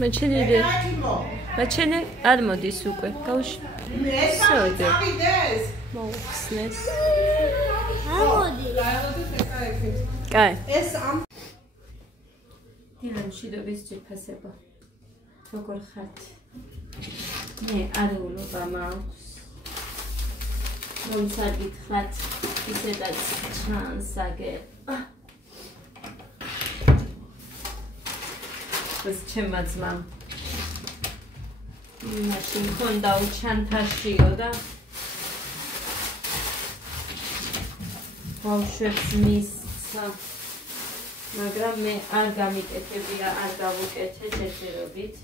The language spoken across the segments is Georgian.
მაჩენე მაჩენე არ მოდის უკვე გავუშვი სოდე მოხსნეს ამოდი კაი ეს ამ დილან მშვიდობის ჯეფასება როგორ ხართ მე არეულობა მაქვს რომცა გითხრათ ისედაც ჩანს აგერ ეს ჩემმა ძმამ მაშინ მქონდა უჩანთაშიო და ბავშვებს მისცა მაგრამ მე არ გამიკეთებია არ გავუკეთე ჯერჯერობით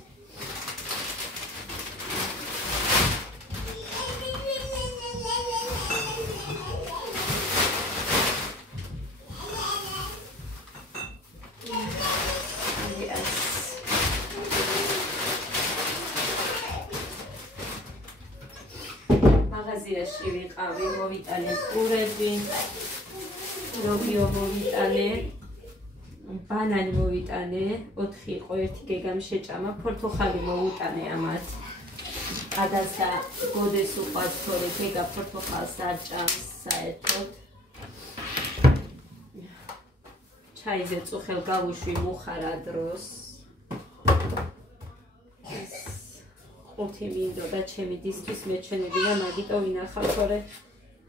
მაღაზიაში ვიყავი მოვიტანე ყურები როგიო მოვიტანე ბანანი მოვიტანე 4 იყო ერთი გეგამ შეჭამა ფორთოხალი მოვუტანე ამათ ადას და გოდეს უყვარს თორე გეგა ფორთოხალს არ ჭამს საერთოდ ჩაიზე წუხელ გავუშვი მუხარა დროს ყუთი მინდოდა ჩემი დისთვის მეჩვენები და მაგიტო ვინახავ თორე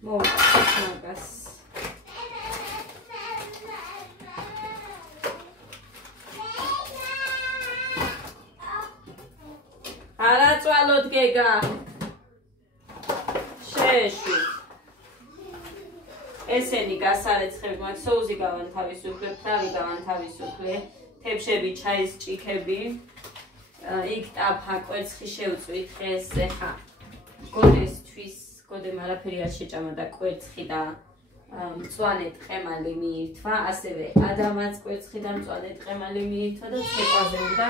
მოვუყვარს მაგას არაწვალოთ გეგა შეეშვი ესენი გასარეცხები მაგ სოუსი გავანთავისუფლე ფრავი გავანთავისუფლე თებშები ჩაის ჭიქები იქ ტაფა კვერცხი შევწვით დღეს ეხა გოდესთვის გოდემ არაფერი არ შეჭამა და კვერცხი და მწვანე ტყემალი მიირთვა ასევე ადამაც კვერცხი და მწვანე ტყემალი მიირთვა და ცეკვაზე უნდა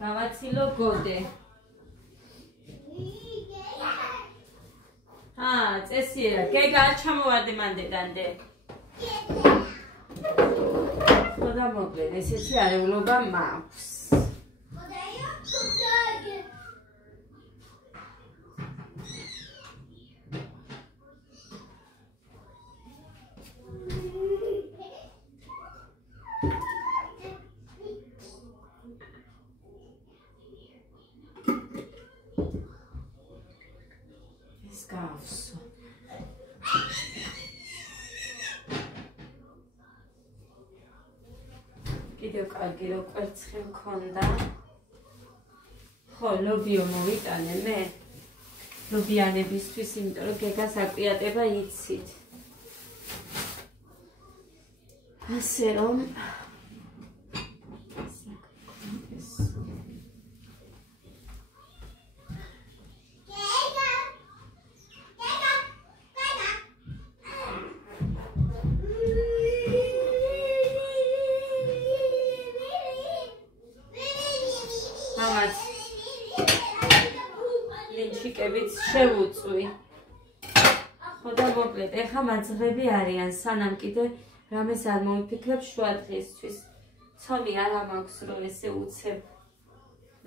გავაცილო გოდე წესიერად გეგა არ ჩამოვარდე მანდედამდე ხოდა მოკლედ ესეთი არეულობა მაქვს გავსო კიდევ კარგი რო კვერცხი მქონდა ხო ლობიო მოვიტანე მე ლობიანებისთვის იმიტომ რომ გეგას აკვიატება იცით ასე რომ ლინჩიკებიც შევუწვი ხოდა მოკლედ ეხა მაძღები არიან სანამ კიდე რამეს არ მოვიფიქრებ შუა დღესთვის ცომი არ მაქვს რომ ესე უცებ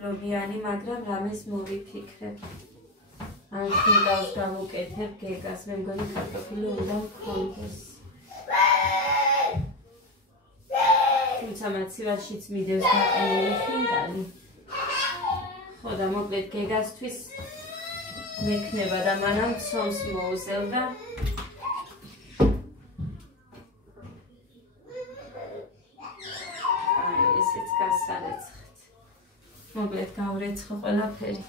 ლობიანი მაგრამ რამეს მოვიფიქრებ ან ხილავს გამოკეთებ გეგას მე მგონი კარტოფილი უნდა მქონდეს თუმცა მაცივაშიც მიდევს გაყინული ხინკალი ხოდა მოკლედ გეგასთვის მექნება და მანამ ცომს მოუზელ და ესეც გასარეცხეთ მოკლედ გავრეცხო ყველაფერი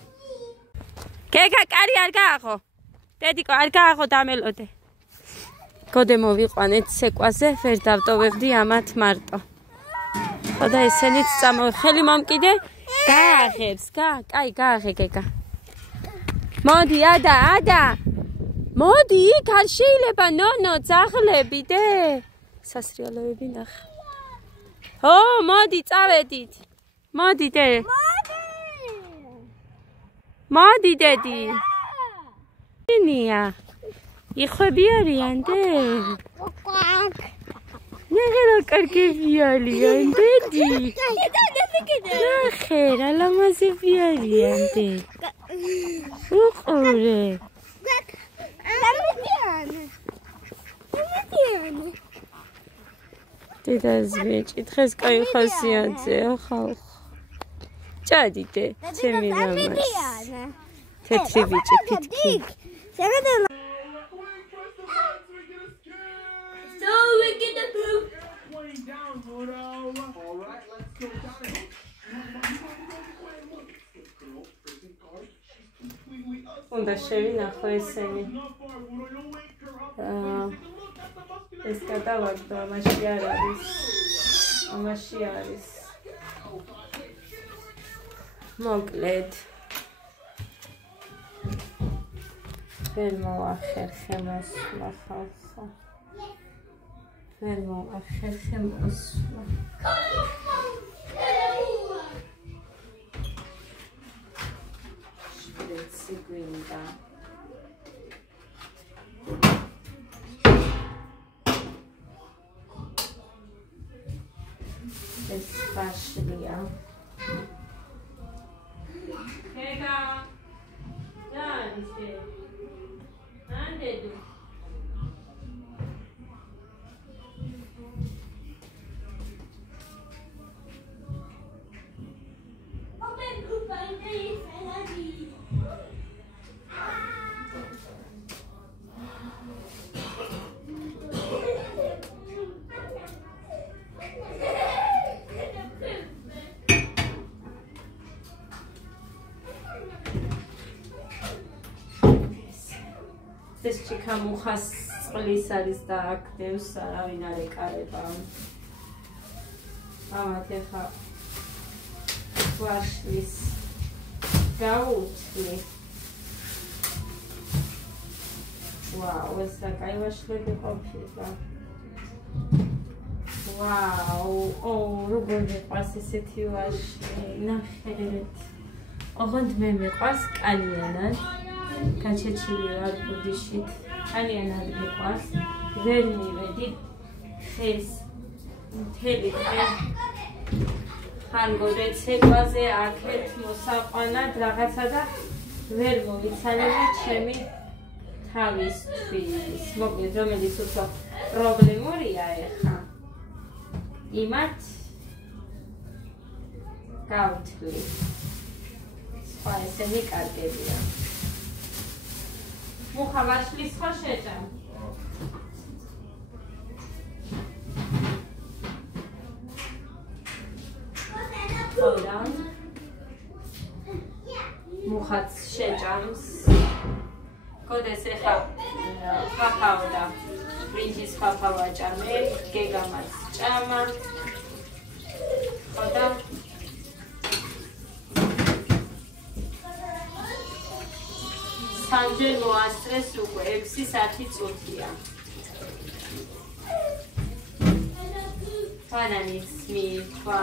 გეგა კარი არ გააღო დედიკო არ გააღო დამელოდე გოდე მოვიყვანეთ ცეკვაზე ვერ დავტოვებდი ამათ მარტო ხოდა ესენიც წამოვხელი მომკიდე გააღებს კაი გააღე გეგა მოდი ადა მოდი იქ არ შეიძლება ნონო ძაღლები დე სასრიალოები ნახე ო მოდი წავედით მოდი დე მოდი დედი ინია იხვები არიან დე ნახე კარგები არიან დედი ნახე რა ლამაზები არიან დედი უყურე დედას მეჭითხეს კაი ხასიათზეა ხალხო ჭადიდე ჩემი მამას თეთრი ბიჭი ფიტკი უნდა შევინახო ესენი ეს გადავაგდო ამაში არ არის მოკლედ ვერ მოახერხე მოსვლა ხალხო ვერ მოახერხე მოსვლა შპრიცი გვინდა ეს ფაშლია Kega, danke. Danke du. ეს ჩიქა მუხას წყლის არის და აკდევს არავინ არ ეკარება. ამათ ეხა ვაშლის გაუთლი. ვაუ, ეს კაი ვაშლები ყოფილა. ვაუ, როგორ მიყვარს ესეთი ვაშლი, ნახეთ. ოღონდ მე მიყვარს კალიანად. გაჩეჩილი ვარ ბუდიშით, კალიანად მიყვარს, ვერ მივედი ხეს მთელი დღე ხანგო რეცეკვაზე აქეთ მოსაყვანად რაღაცა და ვერ მოვიცალები ჩემი თავისთვის. მოკლედ რომელიც უფრო პრობლემურია ეხა იმათ გავთვლი. სხვა ესენი კარგებია. მუხა ვაშლის ხო შეჭამ? ხოდა მუხაც შეჭამს. კოდეს ეხა ხაფაო და ბრინჯის ხაფაო აჭამე, გეგამაც ჭამა. ხოდა სამჯერ მოასწრეს უკვე 6-10 წუთია. ბანანის მიირთვა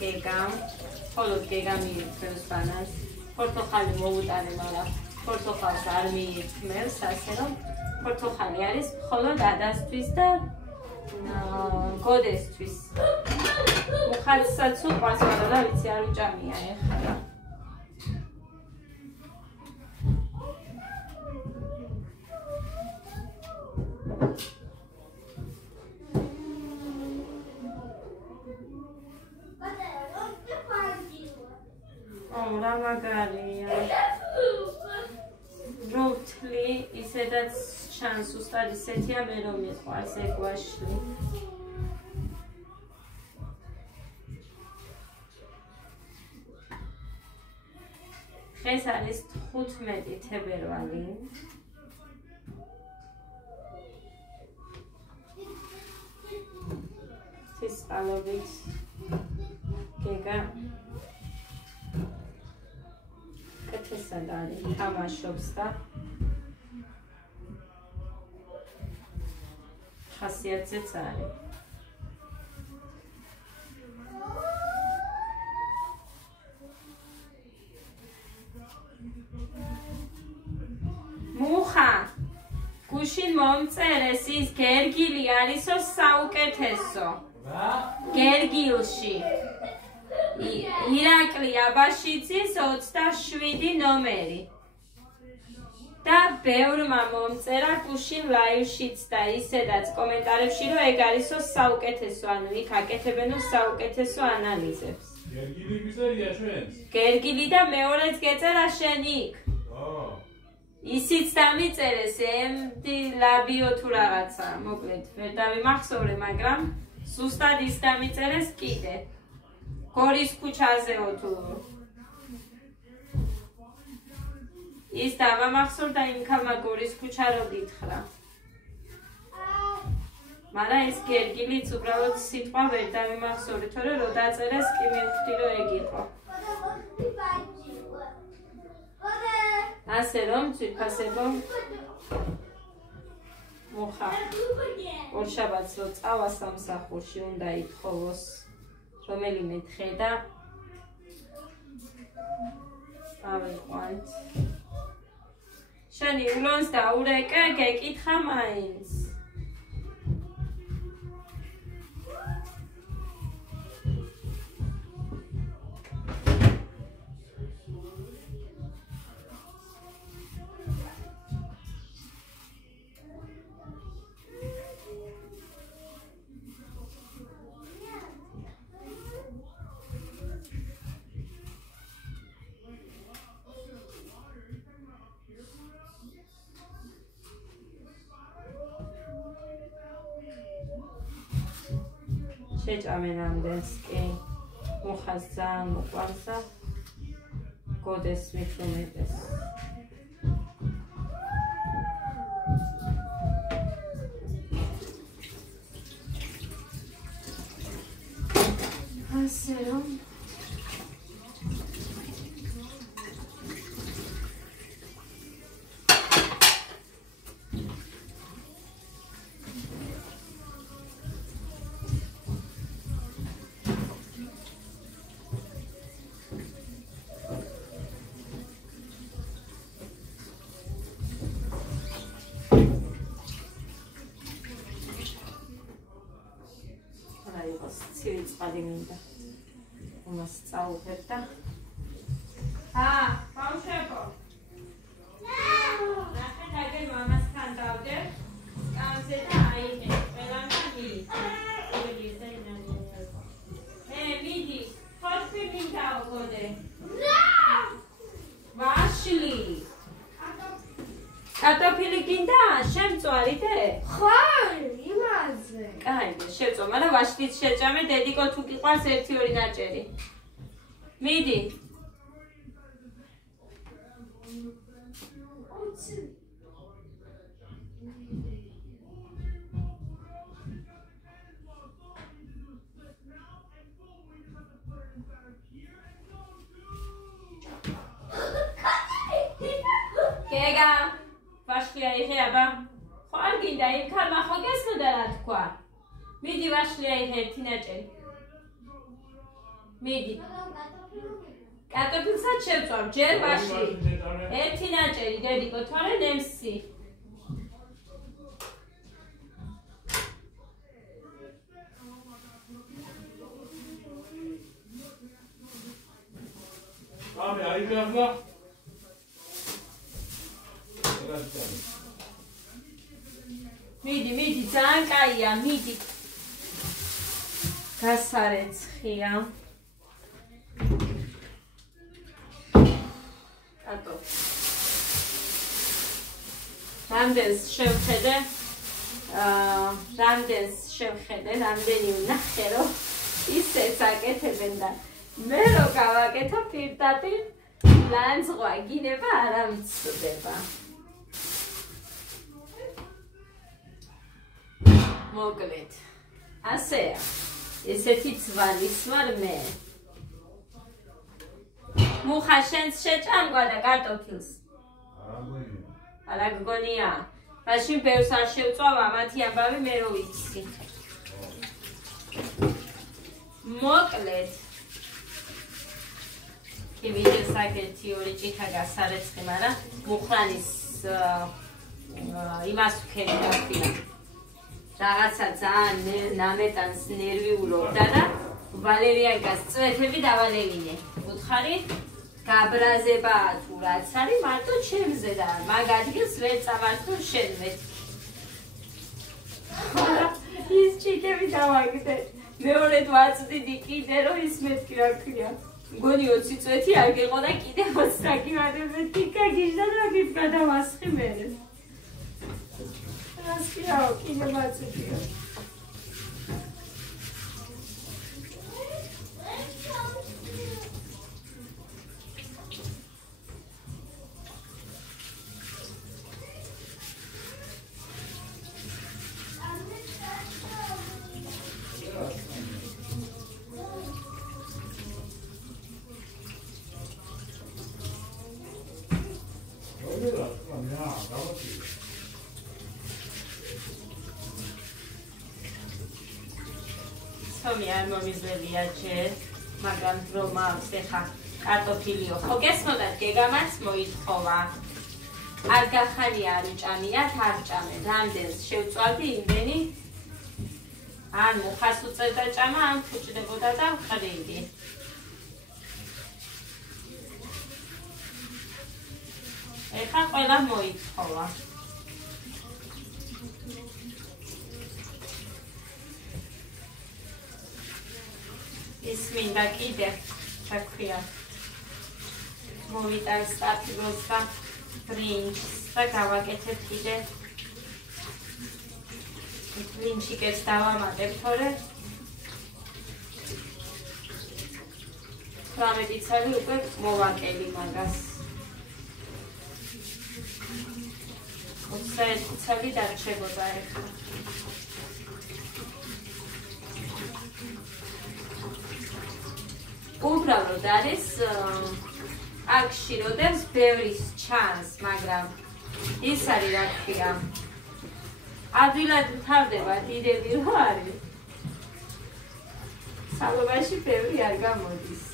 გეგამ, მხოლოდ გეგამ მიირთმევს ბანანს. პორტოხალი მოუტარე, მაგრამ პორტოხალს არ მიირთმევს, ასე რომ პორტოხალი არის მხოლოდ ადასთვის და გოდესთვის. მუხაცსაც უყვარს, მაგრამ რა ვიცი, არ უჭამია ეხლა რა. რა მაგარია. როთლი ისედაც ჩანს უსტად ისეთია მე რომ მიყვარს ეგ ვაშლი. დღეს არის 15 თებერვალი. ცისყალობით გეგა კეთესად არის, თამაშობს და ხასიათზეც არის. მუხა, გუშ გუშინ მომწერეს ის გერგილი არისო საუკეთესო. გერგილში. ირაკლი აბაშიძის 27 ნომერი. და ბევრმა მომწერა გუშინ ლაივშიც და ისედაც კომენტარებში რომ ეგ არისო საუკეთესო, ანუ იქ აკეთებენო საუკეთესო ანალიზებს. გერგილი მიზერია ჩვენს. გერგილი და მეორეც გეწერა შენ იქ. ისიც დამიწერეს MD ლაბიო თუ რაღაცა, მოკლედ ვერ დავიმახსოვრე, მაგრამ ზუსტად ის დამიწერეს კიდე. გორის ქუჩაზეო თუ ის დავამახსოვრდა იმ ქალმა გორის ქუჩა რო გითხრა. მაგრამ ეს გერგილიც უბრალოდ სიტყვა ვერ დავიმახსოვრე, თორე რო დაწერეს კი მივხვდი რომ ეგ იყო. ასე რომ ძვირფასებო მოხა ორშაბათს რო წავა სამსახურში უნდა ითხოვოს რომელიმე თხე და ავიყვანთ. შენი ულონს დაურეკე, გეკითხა მაინც. შეჭამენ ამდენს კი მუხას ძალიან მოყვარს და გოდეს მით უმეტეს. ასე რომ ცივი წყალი მინდა უმას წაუღებ და ბავშვებო ნახეთ აგერ მამასთან დავდებ სკამზე და აიღე ყველამდა მიდი ხოთი მინდაო გოდე ვაშლი კარტოფილი გინდა? შემწვარი დე? ხო, იმაზე. კაი, შეწვა, მაგრამ ვაშლით შეჭამე, დედიკო თუ გიყვარს 1-2 დაჭერი. მიდი. გეგა ვაშლი აიღე აბა ხო არ გინდა იმ ქალმა ხო გესმოდა რა თქვა მიდი ვაშლი აიღე ერთი ნაჭერი მიდი კარტოფილსაც შევწვავ ჯერ ვაშლი ერთი ნაჭერი დედიკო თორე ნემსი ამე აიღე მიდი, ძალიან კაია, მიდი. გასარეცხია. ატო. რამდენს შევხედე? რამდენი ვნახე, რომ ისე საკეთებენ და მე რო გავაკეთო პირდაპირ ლანძღვა გინება არ ამცდება. მოკლედ ასეა ესეთი ცვალის ვარ მე მუხა შენს შეჭამგვა და კარტოფილს არა გგონია მაშინ ბევრს არ შევწვავა მათი ამბავი მე რო ვიცი მოკლედ კი ვიდეოს აგეთი ორი ჭიქა გასარეცხი მაგრამ მუხრანის იმას ვქენი რა ქვია. Რაღაცა ძალიან ნამეტანს ნერვიულობდა და ვალერიანკას წვეთები დავალევინე. უთხარი გაბრაზება თუ რაც არის მარტო ჩემზე და მაგ ადგილს ვერ წამართო შენ მეთქი. ის ჩიკები დავაგდე. მეორედ ვაწვდიდი კიდე რომ ის მეთქი რა ქვია. მგონი 20 წვეთი არ გეყო და კიდე 20 საკივადებზე თიკა გიჟდა და გიფკა დავასხი მერე. რას კიდევ კიდე ვაწვდიო. Სომი არ მომიზრებია ჯერ, მაგრამ რომ აქვს ეხა კარტოფილიო. ხო გესმოდათ გეგამაც მოითხოვა. არ გახარია არ უჭამიათ, არ ჭამე. რამდენს შევწვავდი იმდენი ან მუხას უწევდა ჭამა, ან ფუჭდებოდა და ვყრიდი. ეხა ყველა მოითხოვა. ის მინდა კიდე რა ქვია მოვიტანს სტაფილოს და ბრინჯს და გავაკეთებ კიდე ბრინჯიკებს დავამატებ თორე 18 წელი უკვე მოვაკელი მაგას 21 წელი დარჩებოდა ეხლა უბრალოდ არის აქ შიროდებს ბევრის ჩანს, მაგრამ ის არის რა ქვია. ადვილად ვთავდება დიდები რო არის. სალობაში ბევრი არ გამოდის.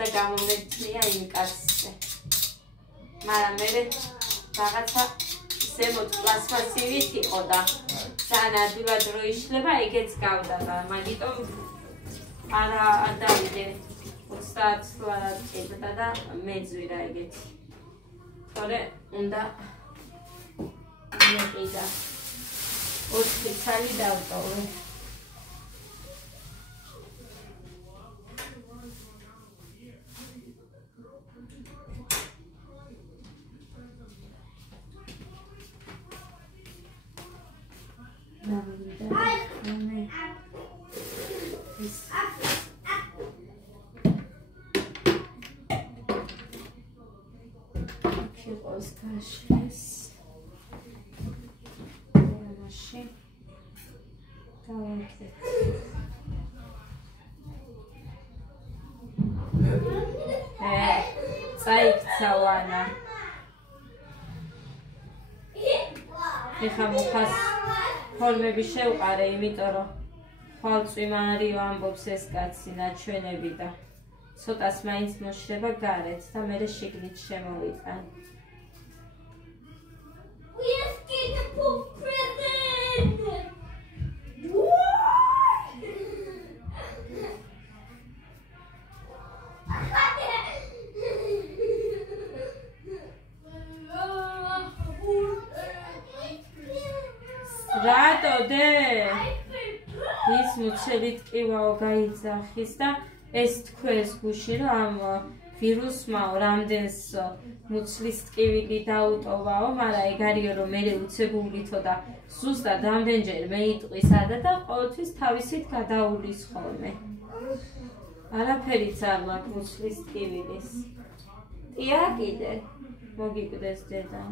და გამომეცნია იმ კაცზე. მაგრამ მე რაღაცა ზემოთ პლასმასივით იყო და ძალიან ადვილად რო იშლება, ეგეც გავდა და მაგიტომ არა დავიდე 30 ლარად ჭირდა და მეძვირა ეგეთი. თორე უნდა მეყიდა 4 წელი დავტოვე. წაიქცავანა ეხა მუხას ფორმები შევყარე, იმიტომ რომ ხვალწვიმარიო ამბობს ეს კაცი ნაჩვენები და ცოტას მაინც მოშლება გარეთ და მერე შიგნით შემოვიტან. რატო დე? ის მუცელით ყივაო გაიძახის და ეს თქვენს გუში რომ ამ ვირუსმაო რამდენს მუცლის ტკივილი დაუტოვაო, მაგრამ ეგ არისო რომ მე უცებულითო და ზუსტად ამდენჯერ მე იტყვისა და ყოველთვის თავისით გადაულის ხოლმე. არაფერიც არ მაქვს მუცლის ტკივილის. ტია კიდე მოგიკვდეს დედა.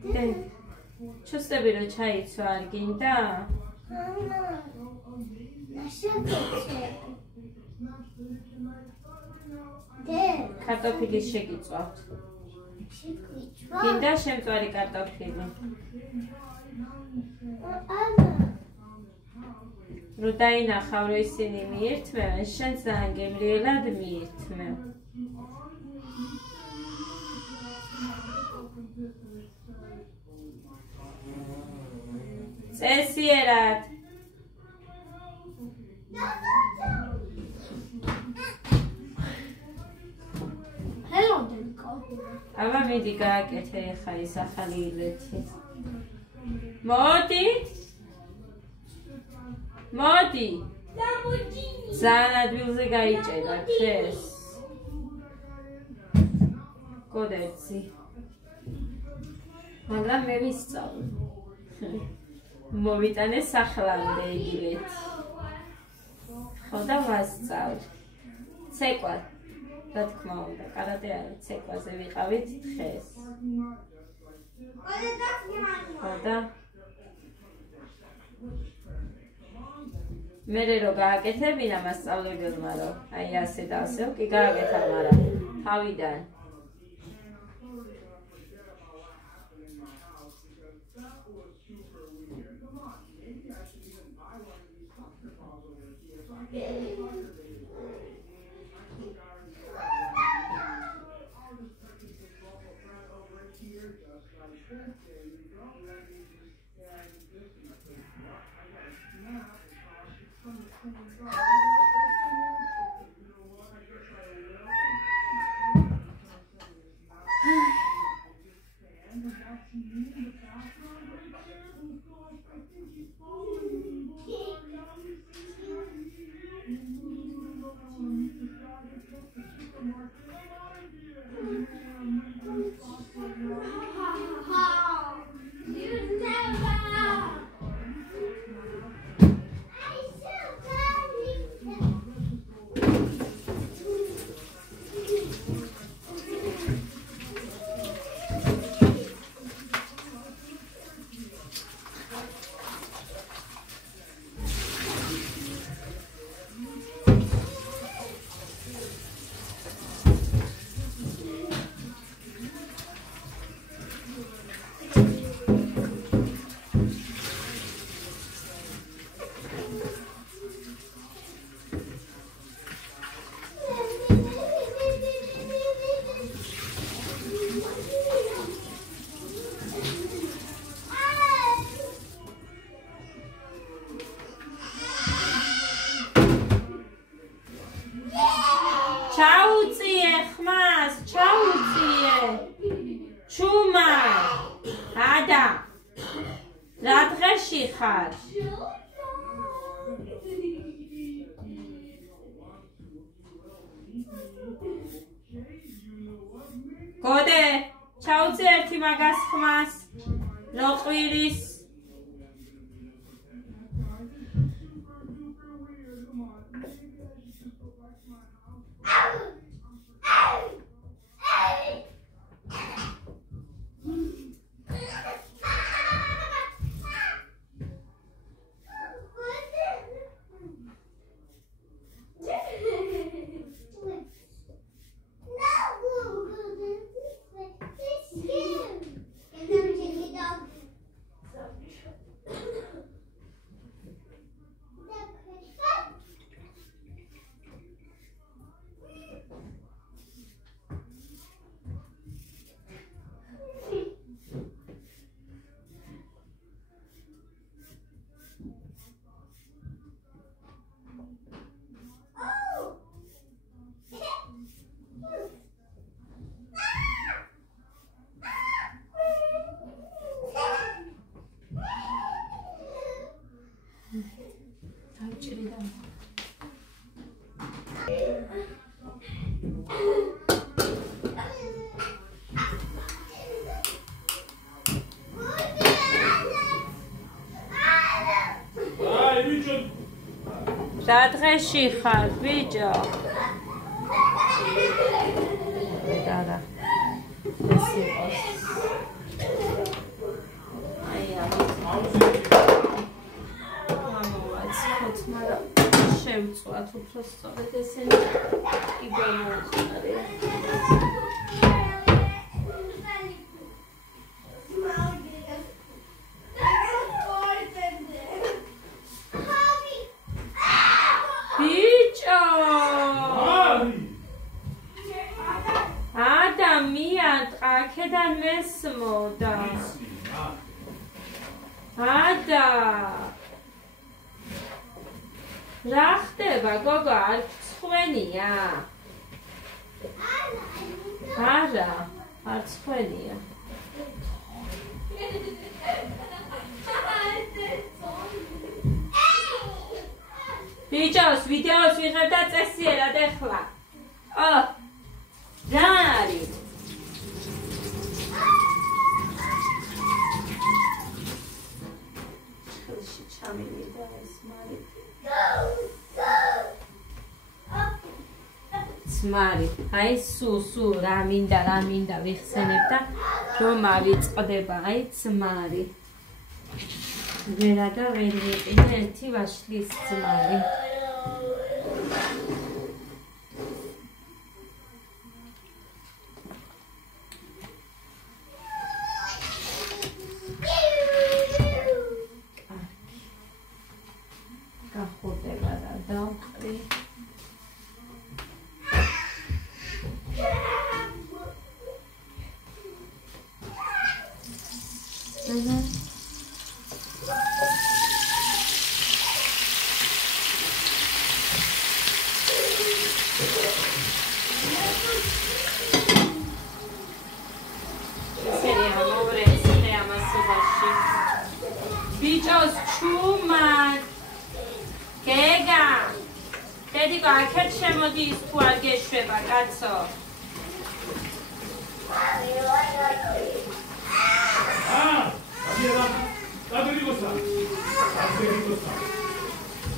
ჩუსტები რომ ჩაიცვა არ გინდა? კარტოფილის შეგიწვავთ. გინდა შემწვარი კარტოფილი? რო დაინახავ რომ ისინი მიირთმევენ, შენ ძალიან გემრიელად მიირთმევ. წესიერად. აბა მიდი გააკეთე ხა ის ახალი ილეთი. მოდი. მოდი. ძალიან ადგილზე გაიჭერა ხეს. კოდეცი. მაგრამ მე ვისწავლე. მოვიტანე სახლამდე იგივეთი. ხო და ვასწავლე. ცეკვა. რა თქმა უნდა, კარატე არის, ცეკვაზე ვიყავით დღეს. ხო და მე რო გააკეთებინა მასწავლებელმა რომ აი ასე და ასე, კი გააკეთა, მაგრამ თავიდან გოდე, ჩაუწი ერთი მაგას ხმას, როყვირის. რა დღეში ხარ, ბიჭო? და ეს იყოს. შევწვათ უფრო სწორედ ესენი კი გამოუხმარე. ბიჭო! ადამიანტყა, აქედან მესმოდა. ადა რა ხდება გოგო არ ცხვენია? არა, არ ცხვენია. ბიჭოს ვიდეოს ვიღებ და წესიერად ეხლა. რა არის? ხელში ჩამივიდა ეს მარიტი. ძმარი, აი სუ რა მინდა ვიხსენებ და რომ ავიწყდება, აი ძმარი. ვერა და ვერ ვიყიდე ერთი ვაშლის ძმარი. გახურდება და დავყრი. ბიჭოს ჩუმად გეგა დედიკო აქეთ შემოდი ის თუ არ გეშვება კაცო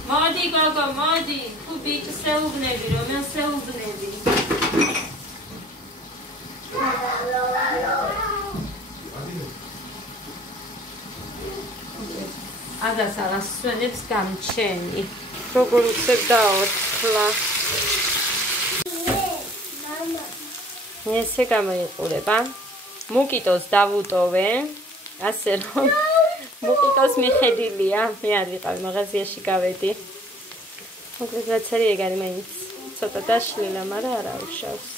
მოდი გოგო მოდი თუ ბიჭს ეუბნები რომელს ეუბნები Adas alas სვენებს გამჩენი. როგორ უცებ დაორთქლა. ესე გამოიყურება. მუკიტოს დავუტოვე. ასე რომ მუკიტოს მიხედილია. მე არ ვიყავი მაღაზიაში გავედი. მოკლედ რაც არის ეგ არის მაინც ცოტა დაშლილა, მაგრამ არა უშავს.